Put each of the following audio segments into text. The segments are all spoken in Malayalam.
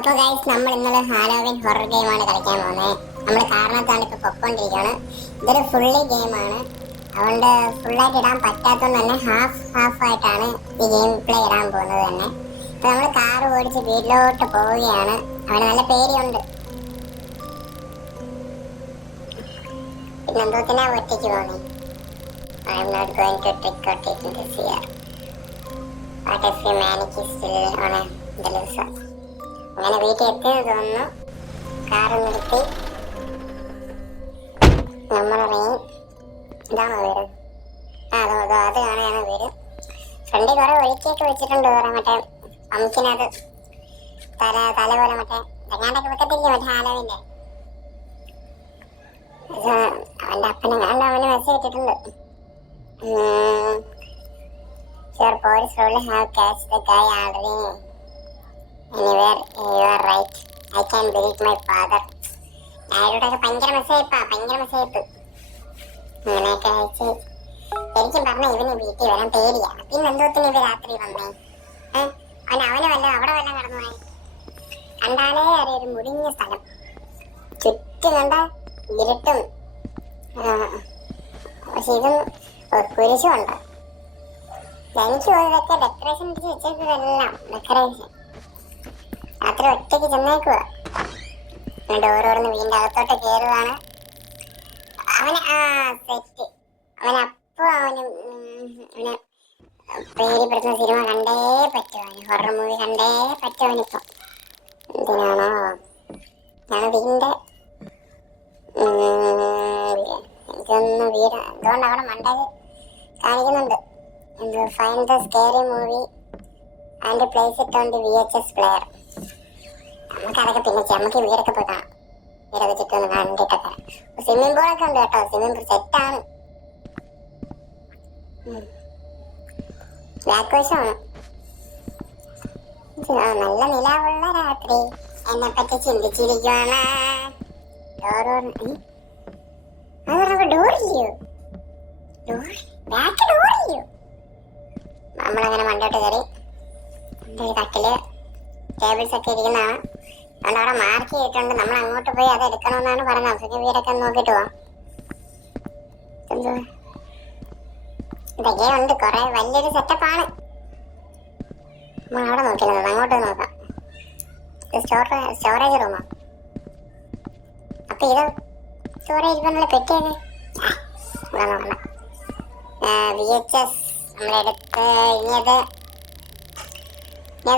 അപ്പൊ ഗൈസ്, നമ്മൾ ഇന്നലെ ഹാലോവിൻ ഹൊറർ ഗെയിമാണ് കളിക്കാൻ പോകുന്നത്. നമ്മൾ കാരണത്താണ് ഇപ്പൊ പൊക്കോണ്ടിരിക്കുകയാണ്. ഇതൊരു ഫുള്ളി ഗെയിമാണ്, അതുകൊണ്ട് ഫുള്ളായിട്ട് ഇടാൻ പറ്റാത്തതുകൊണ്ട് തന്നെ ഹാഫ് ആയിട്ടാണ് ഈ ഗെയിം പ്ലേ ഇടാൻ പോകുന്നത് തന്നെ. ഇപ്പൊ നമ്മൾ കാർ ഓടിച്ച് വീട്ടിലോട്ട് പോവുകയാണ്. അവന് നല്ല പേടിയുണ്ട്. പിന്നെ എന്തോത്തിനാ ഒറ്റയ്ക്ക് പോകുന്നേ? I am not going to trick or treat in this year. What if you manage still on a delusion? അങ്ങനെ വീട്ടിൽ എത്തിയെന്ന് തോന്നുന്നു. കാറ് നിർത്തി നമ്മളിറങ്ങി. ഇതാണോ വീട്? അത് കാണുകയാണ് വീട്. ഫ്രണ്ടിൽ കുറെ ഒഴിക്കൊക്കെ വെച്ചിട്ടുണ്ട്. കുറെ മറ്റേ പമ്പിനകത്ത് തല പോലെ മറ്റേ ഇറങ്ങാണ്ടൊക്കെ വെക്കത്തില്ലേ മറ്റേ ഹാലോവിൻ്റെ. അവൻ്റെ അപ്പനെ കണ്ട അവന് മെസ്സേജ് ഇട്ടിട്ടുണ്ട്. Your police probably have catch the guy already. Anywhere, you are right. I can believe my father. ഞാനിവിടെയൊക്കെ ഭയങ്കര മെസ്സേജ് അങ്ങനെയൊക്കെ അയച്ച് ശരിക്കും പറഞ്ഞ ഇവന് വീട്ടിൽ വരാൻ പേടിയാണ്. പിന്നെ എന്തോത്തിന് ഇവ രാത്രി വന്നേ? അവന് വല്ലതും അവിടെ വല്ലതും കടന്നു പോയി കണ്ടാലേ അറിയൊരു മുടിഞ്ഞ സ്ഥലം. ചുറ്റും കണ്ട ഇരുട്ടും. പക്ഷെ ഇതും കുരിശും ഉണ്ട്. എനിക്ക് ഇതൊക്കെ ഡെക്കറേഷൻ വെച്ചേക്കെല്ലാം ഡെക്കറേഷൻ. രാത്രി ഒറ്റയ്ക്ക് ചെന്നേക്കുക. ഡോറോർന്ന് വീടിൻ്റെ അകത്തോട്ട് കയറുകയാണ്. അവന് സെറ്റ്. അവന് പേടിപ്പെടുത്തുന്ന സിനിമ കണ്ടേ പറ്റും. അവന് ഹൊറർ മൂവി കണ്ടേ പറ്റും അവനിപ്പം. എന്തിനാണോ ഞാൻ വീടിൻ്റെ എനിക്കൊന്ന് വീട് എന്തുകൊണ്ട് അവിടെ മണ്ടത് കാണിക്കുന്നുണ്ട്. Find the scary movie and place it on the VHS player. നമുക്കതൊക്കെ പിന്നെ നമുക്ക് വീടൊക്കെ പോയി കാണാം. വീടൊക്കെ ചുറ്റൊന്ന് കണ്ടിട്ടൊക്കെ. സ്വിമ്മിംഗ് പൂളൊക്കെ ഉണ്ട് കേട്ടോ. സ്വിമ്മിംഗ് പൂൾ സെറ്റാണ്. ബാക്ക് വശമാണ്. നല്ല നിലാവുള്ള രാത്രി എന്നെ പറ്റി ചിന്തിച്ചിരിക്കുകയാണ്. ഡോറില്ലയോ? ബാക്ക് ഡോറില്ലയോ? നമ്മളങ്ങനെ മണ്ടോട്ട് കയറി. കട്ടില് ടേബിൾസ് ഒക്കെ ഇരിക്കുന്നതാണ്. അതുകൊണ്ട് അവിടെ മാർക്ക് ചെയ്തിട്ടുണ്ട്. നമ്മൾ അങ്ങോട്ട് പോയി അത് എടുക്കണമെന്നാണ് പറഞ്ഞത്. നമുക്ക് വീടൊക്കെ നോക്കിട്ട് പോവാം. ഇതൊക്കെ ഉണ്ട്. കുറെ വലിയൊരു സെറ്റപ്പാണ്. നമ്മൾ അവിടെ നോക്കിയിരുന്നത്. അങ്ങോട്ട് നോക്കാം. സ്റ്റോറേജ് റൂമോ? അപ്പൊ ഇത് സ്റ്റോറേജ് പറഞ്ഞ പെട്ടിയത് ഇവിടെ നോക്കണം. VHS നമ്മളെടുത്ത് ഇനി അത്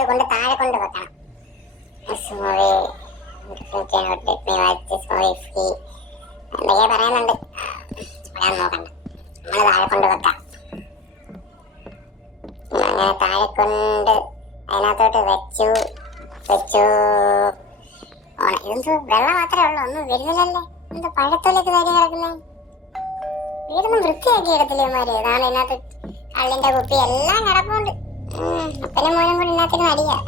കൊണ്ട് താഴെ കൊണ്ട് വെക്കണം. എന്തൊക്കെയാ പറയുന്നുണ്ട്. പറയാൻ നോക്കണ്ട. നമ്മൾ താഴെ കൊണ്ട് വെക്കാം. അങ്ങനെ താഴെ കൊണ്ട് അതിനകത്തോട്ട് വെച്ചു. ഇതെന്തോ വെള്ളം മാത്രമേ ഉള്ളൂ. ഒന്നും വരുന്നില്ലല്ലേ? എന്താ പഴത്തൊലിയൊക്കെ കാര്യം കിടക്കുന്നേ? വീടൊന്നും വൃത്തിയാക്കി ഇടത്തില്ലേ മാര്? ഇതാണ് ഇതിനകത്ത് കള്ളിന്റെ കുപ്പി എല്ലാം കിടപ്പുണ്ട്. അപ്പനും മോനും കൂടി ഇതിനകത്തിന് അടിയാ.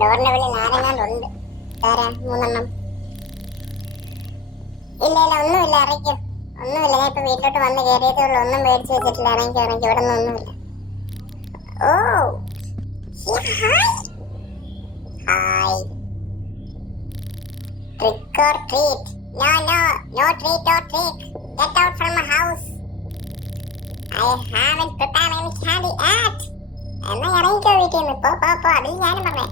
ഡോറിന്റെ വെളിയിൽ ആരെങ്ങാണ്ടുണ്ട്. മൂന്നെണ്ണം. ഇല്ല ഒന്നുമില്ല. അറിയിക്കും. ഒന്നുമില്ല. ഞാൻ ഇപ്പൊ വീട്ടിലോട്ട് വന്ന് കയറിയതേ ഉള്ളൂ. ഒന്നും മേടിച്ചു വെച്ചിട്ടില്ല. ഇറങ്ങി ഇവിടെ നിന്ന് ഒന്നുമില്ല. ഓ hi. Trick or treat? No treat or trick. Get out from my house. I haven't prepared any candy yet. എന്നാ ഇറങ്ങിക്കോ വീട്ടിൽ നിന്ന്. പോ. അതിൽ ഞാനും പറഞ്ഞേ.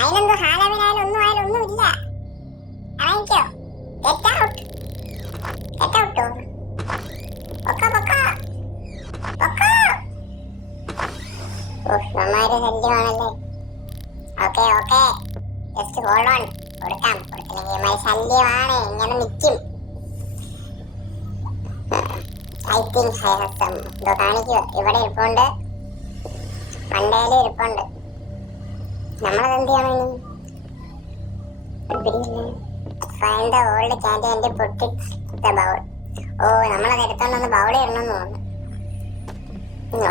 അതിനെന്തോ ഹാലോവിനായാലും ഒന്നുമില്ല. ഇറങ്ങിക്കോ. Get out. നമ്മാര് ശല്യമാണല്ലേ. Okay just hold on. കൊടുത്തില്ലെങ്കിൽ ശല്യമാണ്. ഇങ്ങനെ നിൽക്കും. I think I have some. ഇതോ കാണിക്കുക. ഇവിടെ ഇരിപ്പുണ്ട്. മണ്ടയിലും ഇരിപ്പുണ്ട്. നമ്മളത് എന്ത് ചെയ്യണം ഇനി? Find the old candy and put it the bowl. ഓ, നമ്മളത് എടുത്തോണ്ടൊന്ന് ബൗളിൽ ഇടണമെന്ന് തോന്നുന്നു.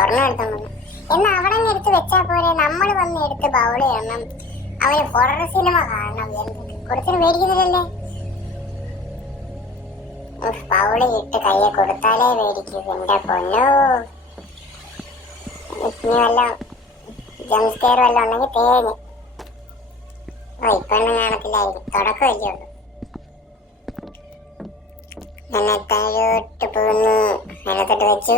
ഒരെണ്ണം എടുത്തോണ്ട് എന്നാ അവിടെ എടുത്ത് വെച്ചാൽ പോരെ? നമ്മൾ വന്ന് എടുത്ത് ബൗളിൽ ഇടണം. അവന് ഹൊറർ സിനിമ കാണണം. കുറച്ചിന് മേടിക്കുന്നില്ലല്ലേ? പൗളി ഇട്ട് കയ്യെ കൊടുത്താലേ മേടിക്കൂ. എന്റെ പൊന്നോ, ഇനി വല്ല ജംസ്കെയർ വല്ലതും ഉണ്ടെങ്കിൽ തേഞ്ഞ്. ഇപ്പൊന്നും കാണത്തില്ലായിരിക്കും, തുടക്കമല്ലേ ഉള്ളൂ. എന്നെ താഴോട്ട് പോന്നു, അതിനകത്തോട്ട് വെച്ചു.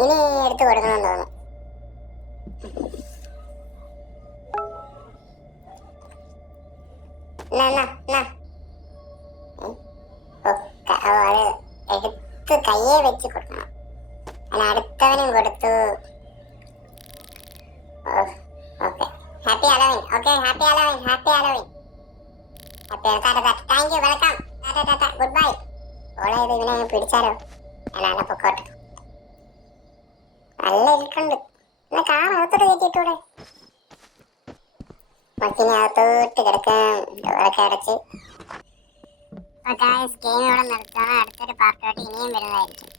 ഇനി എടുത്തു കൊടുക്കണമെന്ന് തോന്നുന്നു. അത് എടുത്ത് കയ്യെ വെച്ച് കൊടുക്കണം. അതിന് അടുത്തവനും കൊടുത്തു. Okay, happy Halloween. Okay, happy Halloween, happy Halloween. Thank you, welcome, good bye. ഓളെ ഇവനെ പിടിച്ചാലോ? അല്ല പൊക്കോട്ടെ. നല്ല ഇരിക്കുന്നുണ്ട്. എന്നാ കാറകത്തോട്ട് കയറ്റിയിട്ടൂടെ? മക്കിനകത്തോട്ട് കിടക്കാം. ഡോറൊക്കെ അടച്ച് ഗെയിം ഇവിടെ നിർത്താം. അടുത്തൊരു പാർട്ടിയായിട്ട് ഇനിയും വരുന്നതായിരിക്കും.